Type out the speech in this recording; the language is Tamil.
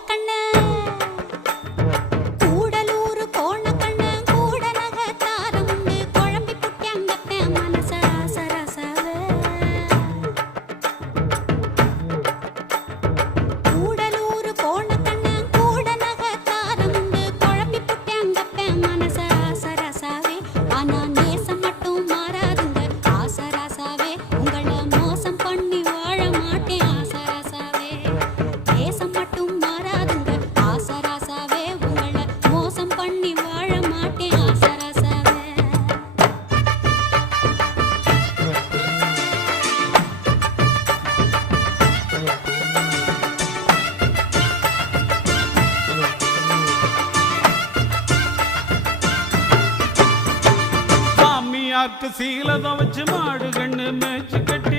கோணக்கண்ணு கூடலூர் கோணக்கண்ணு கூட நகத்தாரமுண்டு குழம்பி புட்டியங்கப்ப மனச ராசராசாவே கூடலூர் கோணக்கண்ணு கூட நகத்தாரமுண்டு குழம்பி புட்டியங்கப்ப மனச ராசராசாவே ஆனா நேசம் மட்டும் மாறாதுங்க ஆசராசாவே உங்கள மோசம் பண்ணி வாழ மாட்டேன் ஆசராசாவே நேசம் மட்டும் மாறாதுங்க ஆசராசாவே உங்கள மோசம் பண்ணி வாழ மாட்டேன் ஆசராசாவே சாமியாக்கு சீலதை வச்சு மாடு கண்ணு மேய்ச்சி கட்டி